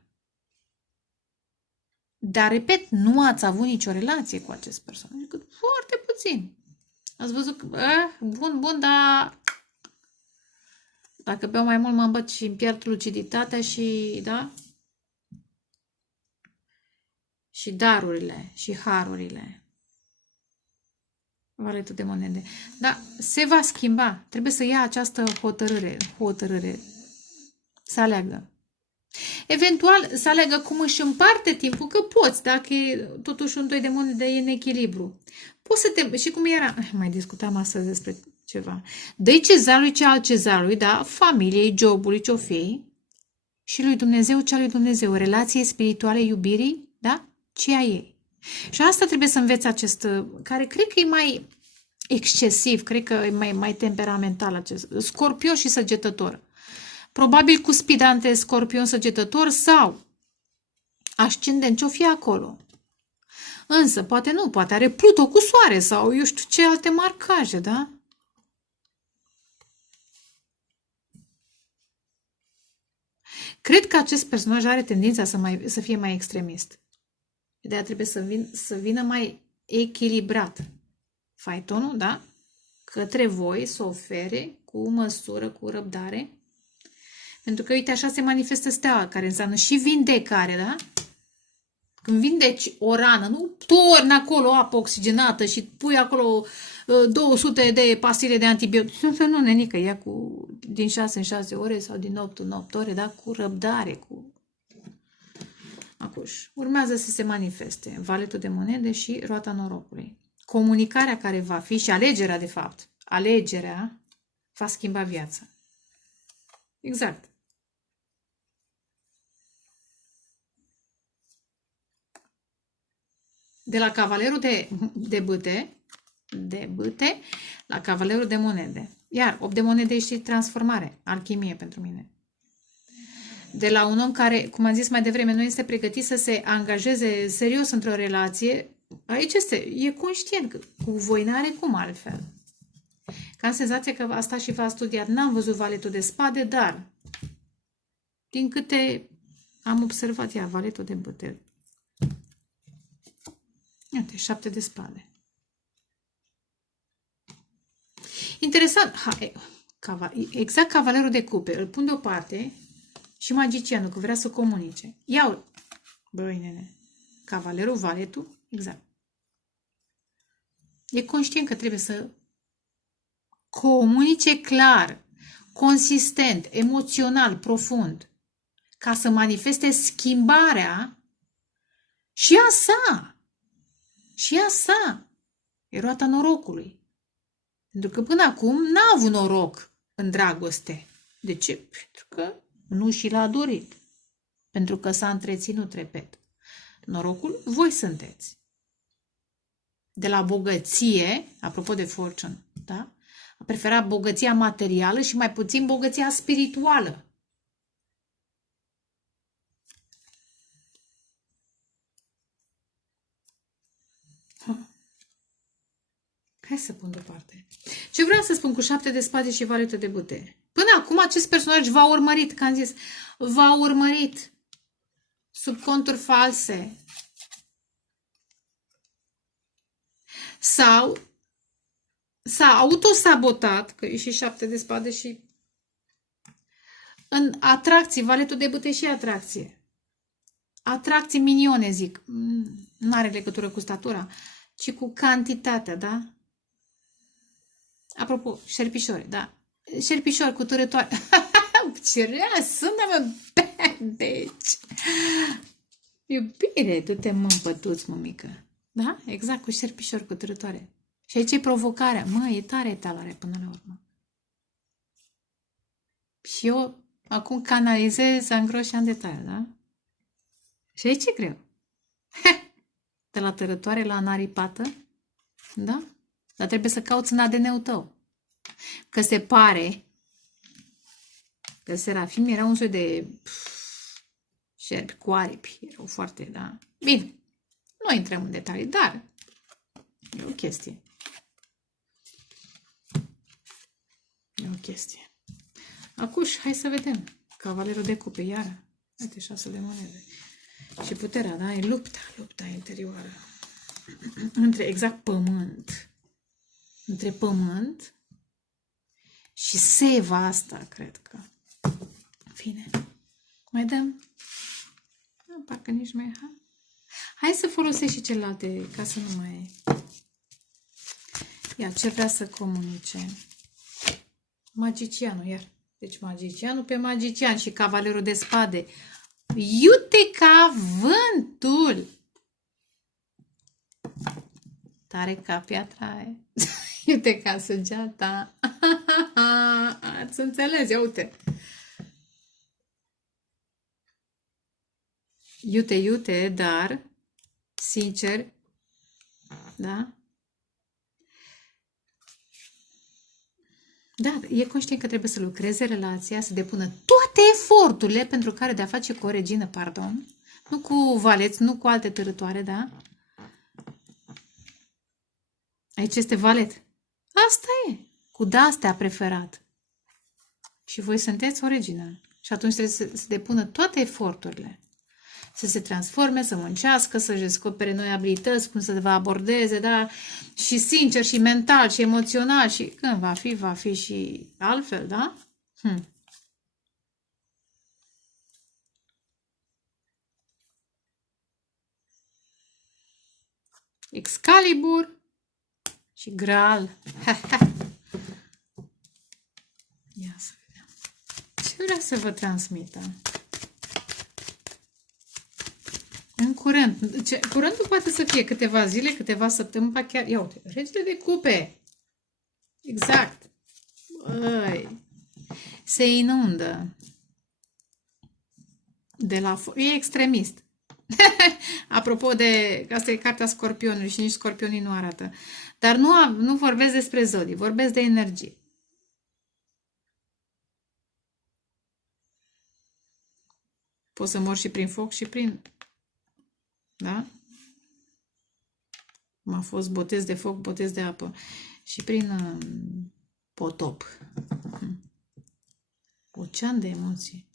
Dar, repet, nu ați avut nicio relație cu acest personaj, decât foarte puțin. Ați văzut că, bun, dar dacă beau mai mult mă îmbăt și îmi pierd luciditatea și, da? Și darurile și harurile. Valetul de monede. Dar se va schimba. Trebuie să ia această hotărâre. Să aleagă. Eventual să aleagă cum își împarte timpul, că poți, dacă e totuși un 2 de monede e în echilibru. Poți să te... Și cum era... Mai discutam astăzi despre ceva. Dă-i cezarului ce al cezarului, da? Familiei, jobului, ce-o fi. Și lui Dumnezeu ce al lui Dumnezeu. Relație spirituale, iubirii, da? Ce a ei. Și asta trebuie să înveți acest... Care cred că e mai excesiv, cred că e mai temperamental acest... Scorpion și săgetător. Probabil cu spidante, scorpion, săgetător sau ascendent, ce-o fi acolo. Însă, poate nu, poate are Pluto cu soare sau eu știu ce alte marcaje, da? Cred că acest personaj are tendința să fie mai extremist. De-aia trebuie să vină mai echilibrat faitonul, da? Către voi, să ofere cu măsură, cu răbdare. Pentru că, uite, așa se manifestă steaua, care înseamnă și vindecare, da? Când vindeci o rană, nu torni acolo apă oxigenată și pui acolo 200 de pastile de antibiotice. Nu, nenică, ia din 6 în 6 ore sau din 8 în 8 ore, da? Cu răbdare, cu... Acuși, urmează să se manifeste valetul de monede și roata norocului. Comunicarea care va fi și alegerea, de fapt, alegerea va schimba viața. Exact. De la cavalerul de bâte la cavalerul de monede. Iar 8 de monede și transformare, alchimie pentru mine. De la un om care, cum am zis mai devreme, nu este pregătit să se angajeze serios într-o relație, aici e conștient că cu voi n-are cum altfel. Că am senzația că asta și v-a studiat. N-am văzut valetul de spade, dar din câte am observat, valetul de bâte. Uite, 7 de spade. Interesant. Exact cavalerul de cupe. Îl pun deoparte și magicianul, că vrea să comunice. Ia-o. Băi, nene. Cavalerul, valetul. Exact. E conștient că trebuie să comunice clar, consistent, emoțional, profund, ca să manifeste schimbarea și a sa. Și a sa. E roata norocului. Pentru că până acum n-a avut noroc în dragoste. De ce? Pentru că nu și l-a dorit. Pentru că s-a întreținut, repet. Norocul, voi sunteți. De la bogăție, apropo de fortune, da? A preferat bogăția materială și mai puțin bogăția spirituală. Hai să pun deoparte. Ce vreau să spun cu 7 de spade și valetul de bâte? Până acum acest personaj v-a urmărit, că am zis, v-a urmărit sub conturi false. Sau s-a autosabotat, că e și 7 de spade și în atracții, valetul de bâte și atracție. Atracții minione, zic. Nu are legătură cu statura, ci cu cantitatea, da? Apropo, șerpișori, da. Șerpișori cu târătoare. Ce rea, sună-mă, deci. Iubire, du-te, mă, împătuți, mămică. Da? Exact, cu șerpișori cu târătoare. Și aici e provocarea. Mă, e tare etalare până la urmă. Și eu acum canalizez în gros și în detaliu, da? Și aici e greu. De la tărătoare la înaripată, da? Dar trebuie să cauți în ADN-ul tău. Că se pare că Serafim era un soi de șerpi cu aripi. Erau foarte, da? Bine, nu intrăm în detalii, dar e o chestie. E o chestie. Acuși, hai să vedem. Cavalerul de cupe, iară. Uite, 6 de monede. Și puterea, da? E lupta interioară. Între, exact, pământ. Între pământ și seva asta, cred că. Bine. Mai dăm? Parcă nici mai... Hai să folosesc și celelalte, ca să nu mai... Ia, ce vrea să comunice? Magicianul, iar. Deci magicianul pe magician și cavalerul de spade. Iute ca vântul! Tare ca piatra. Iute ca săgeata. Ați înțeles, ia uite. Iute, dar sincer, da? Da, e conștient că trebuie să lucreze relația, să depună toate eforturile pentru care de a face cu o regină, pardon, nu cu valeți, nu cu alte târătoare, da? Aici este valet. Asta e. Cu de-astea preferat. Și voi sunteți o regină. Și atunci trebuie să depună toate eforturile. să se transforme, să muncească, să-și descopere noi abilități, cum să vă abordeze, da? Și sincer, și mental, și emoțional, și când va fi și altfel, da? Excalibur și Graal. Ia să vedem. Ce vrea să vă transmită? În curând. Curândul poate să fie câteva zile, câteva săptămâni, chiar. Ia uite, regele de cupe. Exact. Băi. Se inundă. De la e extremist. Apropo de, asta e cartea Scorpionului și nici Scorpionii nu arată. Dar nu vorbesc despre zodii, vorbesc de energie. Poți să mor și prin foc și prin... Da? M-a fost botez de foc, botez de apă. Și prin potop. Ocean de emoții.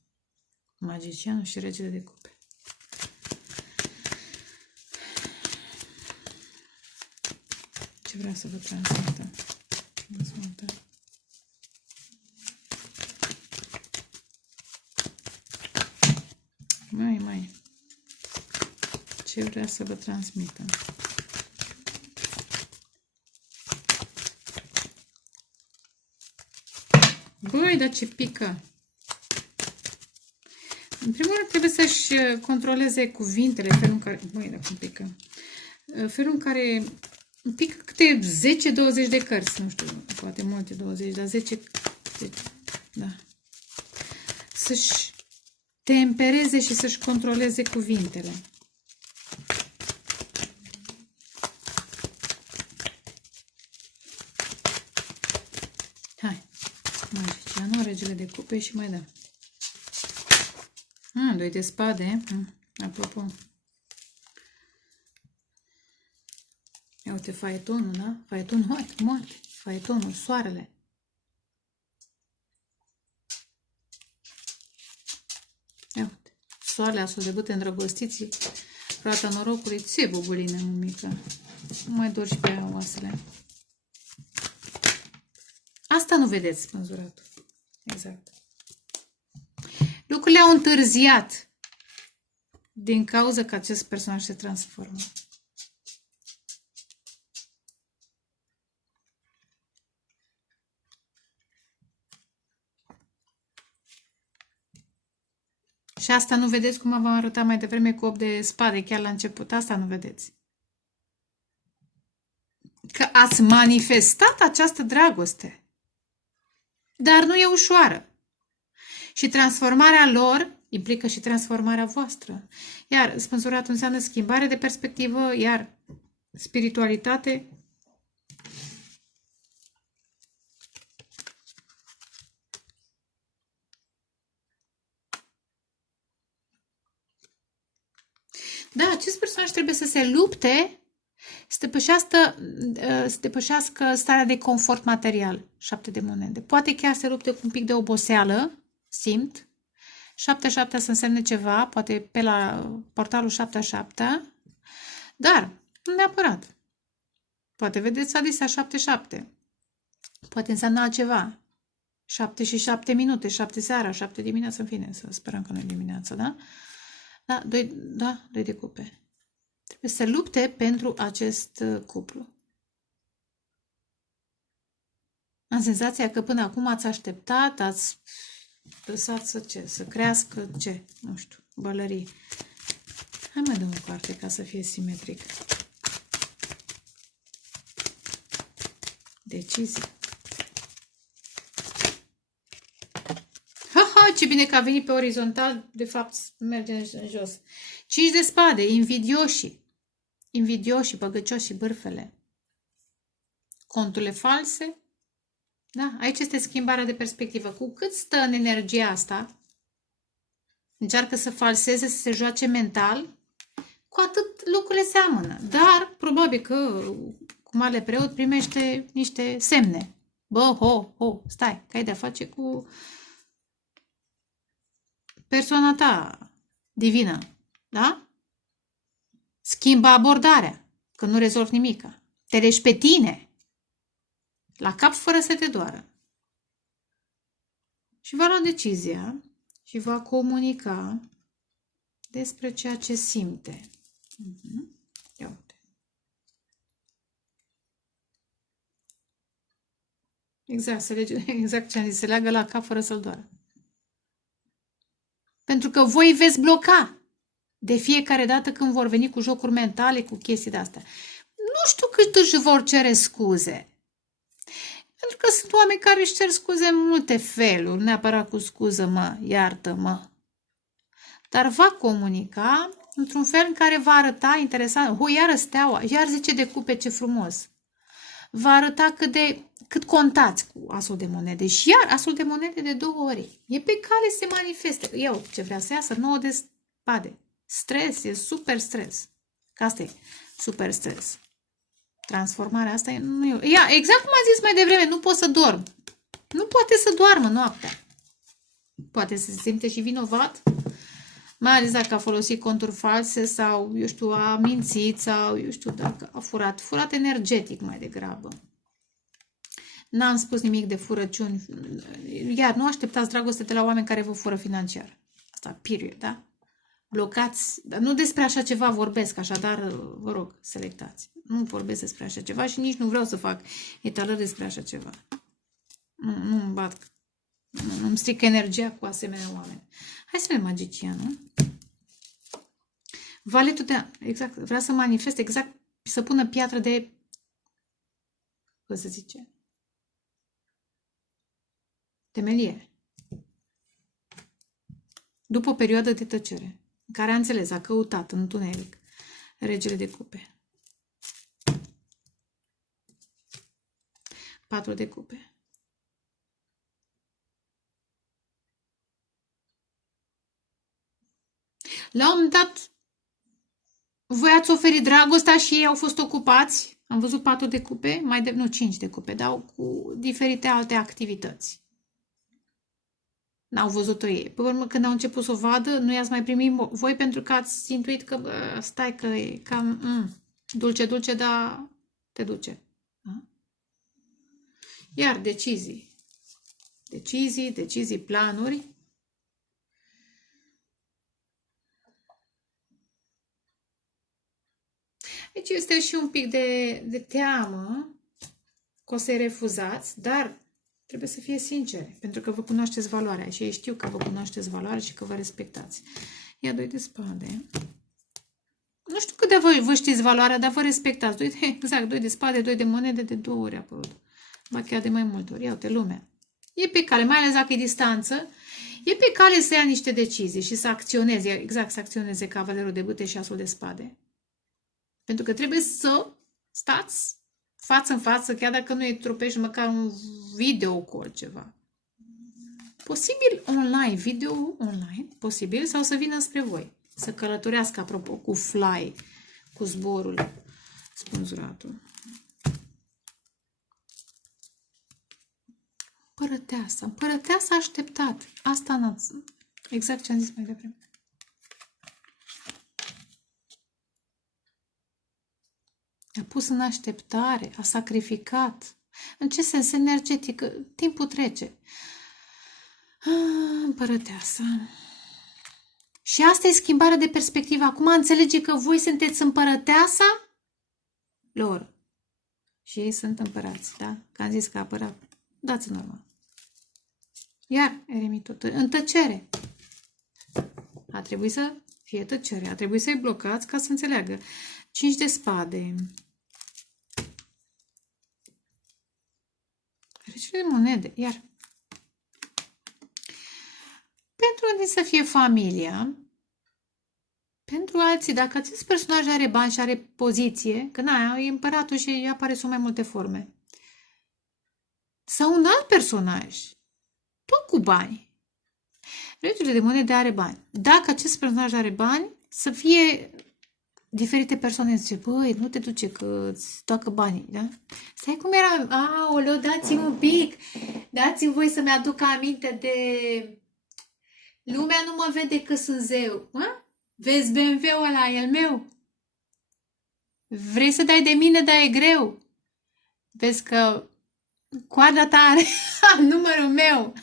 Magicianul și regele de cupe. Ce vrea să vă transmită? Mai. Ce vrea să vă transmită? Băi, dar ce pică! În primul rând trebuie să-și controleze cuvintele, felul în care... Băi, dar cum pică! Felul în care pică câte 10-20 de cărți, nu știu, poate multe 20, dar 10 da. Să-și tempereze și să-și controleze cuvintele. Hai, magicianul, regele de cupe și mai dăm. Doi de spade, apropo. Ia uite, faetonul, da? Faetonul, moarte, faetonul, soarele. Ia uite, soarele a să debute îndrăgostiții, roata norocului, ție, bubuline, mămică. Nu mai dor și pe aia oasele. Asta nu vedeți, spânzuratul. Exact. Lucrurile au întârziat din cauza că acest personaj se transformă. Și asta nu vedeți cum v-am arătat mai devreme cu 8 de spade, chiar la început. Asta nu vedeți. Că ați manifestat această dragoste. Dar nu e ușoară. Și transformarea lor implică și transformarea voastră. Iar spânzuratul înseamnă schimbare de perspectivă, iar spiritualitate da, acest personaj trebuie să se lupte să depășească starea de confort material. 7 de monede. Poate chiar se lupte cu un pic de oboseală, simt. 7-7 să însemne ceva, poate pe la portalul 7-7, dar nu neapărat. Poate vedeți adesea 7-7. Poate înseamnă altceva. 7 și 7 minute, 7 seara, 7 dimineața, în fine, să sperăm că nu e dimineața, da? Da, doi de cupe. Trebuie să lupte pentru acest cuplu. Am senzația că până acum ați așteptat, ați lăsat să crească ce? Nu știu, bălării. Hai mai dăm o carte ca să fie simetric. Decizie. Ha, ce bine că a venit pe orizontal, de fapt merge în jos. 5 de spade, invidioși, băgăcioși, bârfele. Conturile false. Da, aici este schimbarea de perspectivă. Cu cât stă în energia asta, încearcă să falseze, să se joace mental, cu atât lucrurile seamănă. Dar, probabil că cu Marele Preot primește niște semne. Bă, stai, că ai de-a face cu persoana ta divină. Da? Schimbă abordarea, că nu rezolvi nimica. Te leși pe tine la cap fără să te doară. Și va lua decizia și va comunica despre ceea ce simte. Ia uite. Exact ce am zis, se leagă la cap fără să-l doară. Pentru că voi veți bloca de fiecare dată când vor veni cu jocuri mentale, cu chestii de-astea. Nu știu cât își vor cere scuze. Pentru că sunt oameni care își cer scuze în multe feluri, neapărat cu scuză-mă, iartă-mă. Dar va comunica într-un fel în care va arăta interesant. Iară steaua, iar zice de cupe, ce frumos. Va arăta cât contați cu asul de monede. Și iar asul de monede de 2 ori. E pe cale să se manifeste. Eu, ce vrea să iasă, 9 de spade. Stres, e super stres. Că asta e super stres. Transformarea asta nu e... Ia, exact cum am zis mai devreme, nu pot să dorm. Nu poate să doarmă noaptea. Poate să se simte și vinovat, mai ales dacă a folosit conturi false sau, eu știu, a mințit sau, eu știu, dacă a furat energetic mai degrabă. N-am spus nimic de furăciuni. Iar nu așteptați dragoste de la oameni care vă fură financiar. Asta, period, da? Blocați, dar nu despre așa ceva vorbesc, așadar, vă rog, selectați. Nu vorbesc despre așa ceva și nici nu vreau să fac etalări despre așa ceva. Nu-mi bat. Nu-mi strică energia cu asemenea oameni. Hai să vedem magicianul. Valetul de... Exact, vrea să manifeste, exact, să pună piatră de... Cum se zice? Temelie. După o perioadă de tăcere, în care a înțeles, a căutat în întuneric regele de cupe. 4 de cupe. La un moment dat, voi ați oferit dragostea și ei au fost ocupați. Am văzut 4 de cupe, nu 5 de cupe, dar cu diferite alte activități. N-au văzut-o ei. Pe urmă, când au început să o vadă, nu i-ați mai primit voi pentru că ați intuit că stai că e cam dulce, dar te duce. Da? Iar decizii, planuri. Deci este și un pic de teamă că o să-i refuzați, dar trebuie să fie sinceri, pentru că vă cunoașteți valoarea și ei știu că vă cunoașteți valoarea și că vă respectați. Ia 2 de spade. Nu știu cât de vă știți valoarea, dar vă respectați. Exact, 2 de spade, 2 de monede, de 2 ori apărut. Ba chiar de mai multe ori. Ia uite, lumea. E pe cale, mai ales dacă e distanță, e pe cale să ia niște decizii și să acționeze, exact să acționeze cavalerul de bâte și asul de spade. Pentru că trebuie să stați față în față, chiar dacă nu-i trupești măcar un video call ceva. Posibil online, video online, posibil, sau să vină spre voi. Să călătorească, apropo, cu fly, cu zborul spânzuratul. Împărăteasa a așteptat. Asta n-ați... Exact ce am zis mai devreme. A pus în așteptare, a sacrificat. În ce sens? Energetic. Timpul trece. Împărăteasa. Și asta e schimbarea de perspectivă. Acum înțelege că voi sunteți împărăteasa lor. Și ei sunt împărați, da? Că am zis că apărat. Dați în urmă. Iar eremitul, în tăcere. A trebuit să fie tăcere. A trebuit să-i blocați ca să înțeleagă. 5 de spade. Regele de monede. Iar. Pentru unii să fie familia. Pentru alții, dacă acest personaj are bani și are poziție, că e împăratul și apare sub mai multe forme. Sau un alt personaj. Tot cu bani. Regele de monede are bani. Dacă acest personaj are bani, să fie diferite persoane zice, băi, nu te duce că îți toacă banii, da? Stai cum era? Aoleu, dați-mi un pic. Dați-mi voi să-mi aduc aminte de... Lumea nu mă vede că sunt zeu. A? Vezi BMW-ul ăla, el meu? Vrei să dai de mine, dar e greu. Vezi că coada ta are numărul meu.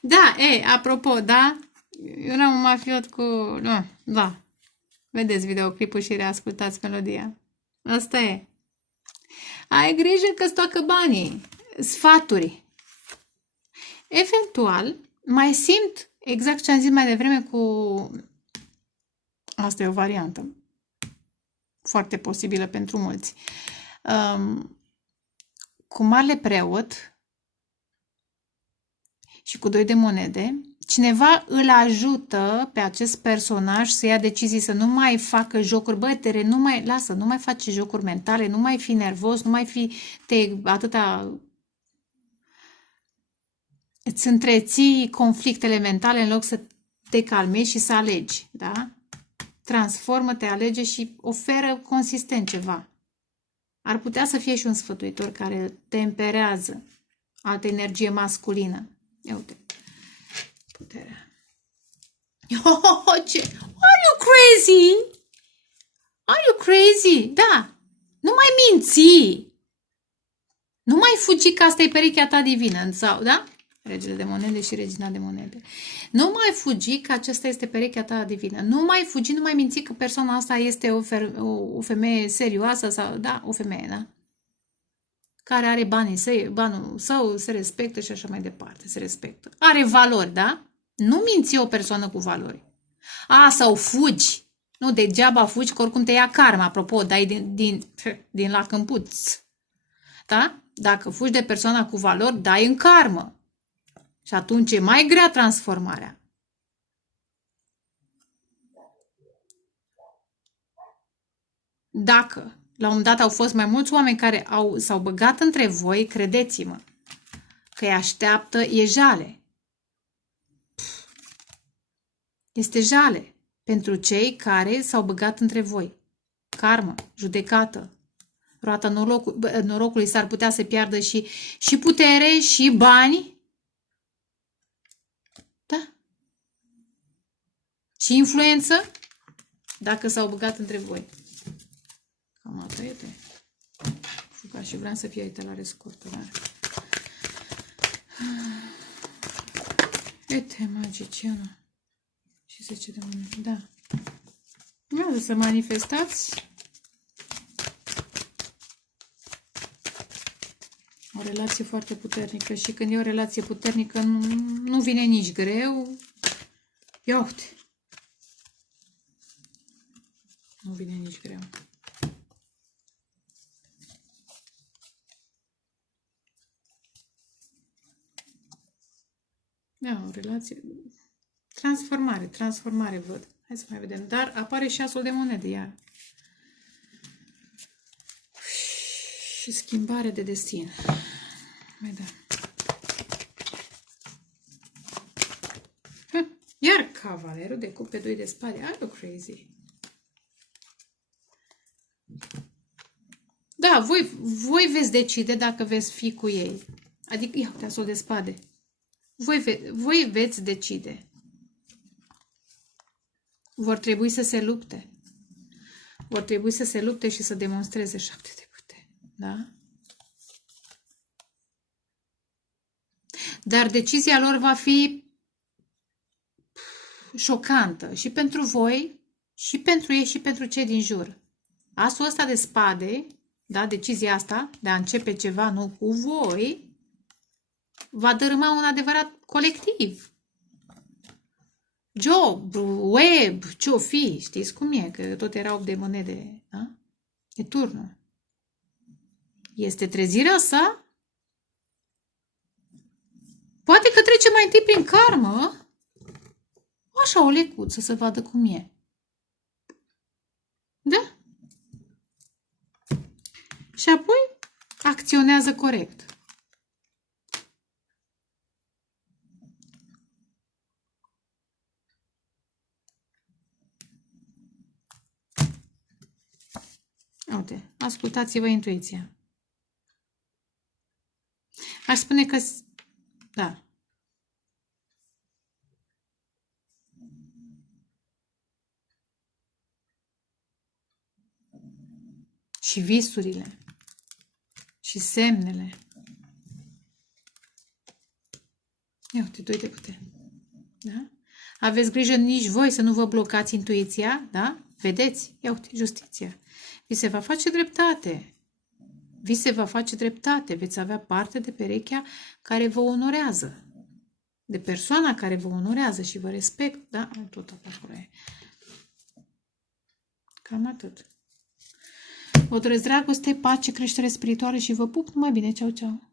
Da, apropo, da? Eu eram un mafiot cu... Nu, da. Vedeți videoclipul și reascultați melodia. Asta e. Ai grijă că stoacă banii. Sfaturi. Eventual, mai simt exact ce am zis mai devreme cu... Asta e o variantă. Foarte posibilă pentru mulți. Cu marele preot și cu 2 de monede, cineva îl ajută pe acest personaj să ia decizii, să nu mai facă jocuri. Bă, Tere, nu mai face jocuri mentale, nu mai fi nervos, nu mai fi atâta... Îți întreții conflictele mentale în loc să te calmezi și să alegi, da? Transformă-te, alege și oferă consistent ceva. Ar putea să fie și un sfătuitor care temperează altă energie masculină. Ia uite. Puterea. Oh, ce? Are you crazy? Are you crazy? Da. Nu mai minți. Nu mai fugi că asta e perechea ta divină, sau, da? Regele de monede și regina de monede. Nu mai fugi că aceasta este perechea ta divină. Nu mai fugi, nu mai minți că persoana asta este o femeie serioasă sau, da, o femeie, da? Care are banul său, se respectă și așa mai departe, se respectă. Are valori, da? Nu minți o persoană cu valori. Sau fugi. Nu, degeaba fugi, că oricum te ia karma. Apropo, dai din lac în puț. Da? Dacă fugi de persoana cu valori, dai în karmă. Și atunci e mai grea transformarea. Dacă la un moment dat au fost mai mulți oameni care s-au băgat între voi, credeți-mă, că îi așteaptă, e jale. Este jale pentru cei care s-au băgat între voi. Karmă, judecată, roata norocului, s-ar putea să piardă și putere, și bani, da, și influență, dacă s-au băgat între voi. Cam asta e. Fuga și vreau să fie etalare scurtă, dar... Uite, magiciană. Și 10 de monede, da. Vreau să manifestați o relație foarte puternică și când e o relație puternică nu vine nici greu. Ia uite. Nu vine nici greu. Da, o relație... Transformare văd. Hai să mai vedem. Dar apare și asul de monede iar. Și schimbare de destin. Mai da. Iar cavalerul de cupe, 2 de spade. Are o crazy. Da, voi veți decide dacă veți fi cu ei. Adică, ia uite, asul de spade. Voi veți decide. Vor trebui să se lupte. Vor trebui să se lupte și să demonstreze 7 de putere. Da? Dar decizia lor va fi șocantă și pentru voi, și pentru ei, și pentru cei din jur. Asul ăsta de spade, da, decizia asta de a începe ceva nou cu voi, va dărâma un adevărat colectiv. Job, web, ce-o fi, știți cum e, că tot era 8 de monede, da? E turnul. Este trezirea sa? Poate că trece mai întâi prin karmă, așa o lecuță să vadă cum e. Da? Și apoi acționează corect. Uite, ascultați-vă intuiția. Aș spune că... Da. și visurile și semnele. Ia uite, 2 de puteri. Da? Aveți grijă nici voi să nu vă blocați intuiția, da? Vedeți? Ia uite, justiția. Vi se va face dreptate. Vi se va face dreptate. Veți avea parte de perechea care vă onorează. De persoana care vă onorează și vă respect, da? Tot acolo e. Cam atât. Vă doresc dragoste, pace, creștere spirituală și vă pup. Numai bine. Ceau, ceau.